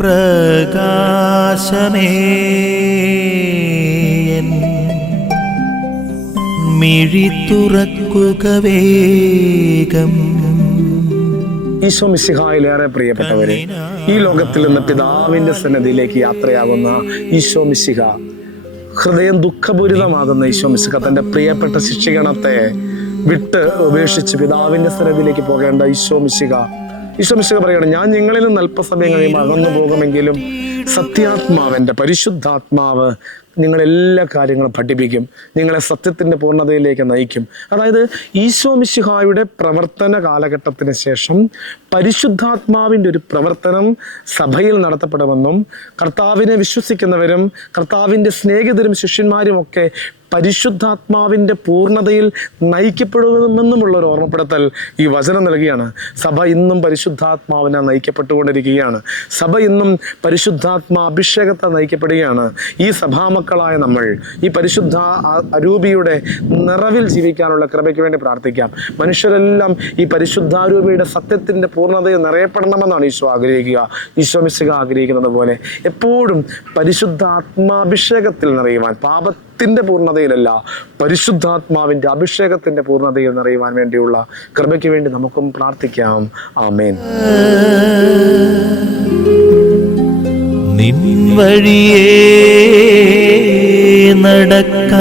പ്രകാശമേ മിഴി തുറക്കുക വേഗം. ഈശോ മിശിഹായിലേറെ പ്രിയപ്പെട്ടവരെ, ഈ ലോകത്തിൽ നിന്ന് പിതാവിന്റെ സന്നിധിയിലേക്ക് യാത്രയാകുന്ന ഈശോ മിശിഹ, ഹൃദയം ദുഃഖപൂരിതമാകുന്ന ഈശോ മിശിഹ തന്റെ പ്രിയപ്പെട്ട ശിഷ്യഗണത്തെ വിട്ട് ഉപേക്ഷിച്ച് പിതാവിന്റെ സന്നിധിയിലേക്ക് പോകേണ്ട ഈശോ മിശിഹ പറയണം, ഞാൻ നിങ്ങളിൽ നിന്ന് അല്പസമയം കഴിയുമ്പോൾ അകന്നു പോകുമെങ്കിലും സത്യാത്മാവന്റെ പരിശുദ്ധാത്മാവ് നിങ്ങളെല്ലാ കാര്യങ്ങളും പഠിപ്പിക്കും, നിങ്ങളെ സത്യത്തിന്റെ പൂർണ്ണതയിലേക്ക് നയിക്കും. അതായത് ഈശോ മിശിഹായുടെ പ്രവർത്തന കാലഘട്ടത്തിന് ശേഷം പരിശുദ്ധാത്മാവിൻ്റെ ഒരു പ്രവർത്തനം സഭയിൽ നടത്തപ്പെടുമെന്നും കർത്താവിനെ വിശ്വസിക്കുന്നവരും കർത്താവിൻ്റെ സ്നേഹിതരും ശിഷ്യന്മാരും ഒക്കെ പരിശുദ്ധാത്മാവിൻ്റെ പൂർണ്ണതയിൽ നയിക്കപ്പെടുമെന്നുമുള്ള ഒരു ഓർമ്മപ്പെടുത്തൽ ഈ വചനം നൽകിയാണ്. സഭ ഇന്നും പരിശുദ്ധാത്മാവിനെ നയിക്കപ്പെട്ടുകൊണ്ടിരിക്കുകയാണ്. സഭ ഇന്നും പരിശുദ്ധാത്മാ അഭിഷേകത്തെ നയിക്കപ്പെടുകയാണ്. ഈ സഭാമക്കളായ നമ്മൾ ഈ പരിശുദ്ധ അരൂപിയുടെ നിറവിൽ ജീവിക്കാനുള്ള കൃപയ്ക്ക് വേണ്ടി പ്രാർത്ഥിക്കാം. മനുഷ്യരെല്ലാം ഈ പരിശുദ്ധാരൂപിയുടെ സത്യത്തിൻ്റെ പൂർണ്ണതയിൽ നിറയപ്പെടണമെന്നാണ് ഈശോ ആഗ്രഹിക്കുക. ഈശോ മിശിഹ ആഗ്രഹിക്കുന്നത് പോലെ എപ്പോഴും പരിശുദ്ധാത്മാഭിഷേകത്തിൽ നിറയുവാൻ, പാപത്തിൻ്റെ പൂർണ്ണതയിലല്ല പരിശുദ്ധാത്മാവിൻ്റെ അഭിഷേകത്തിൻ്റെ പൂർണ്ണതയിൽ നിറയുവാൻ വേണ്ടിയുള്ള കൃപയ്ക്ക് വേണ്ടി നമുക്കും പ്രാർത്ഥിക്കാം. ആമേൻ. നിൻ വഴിയേ നടക്ക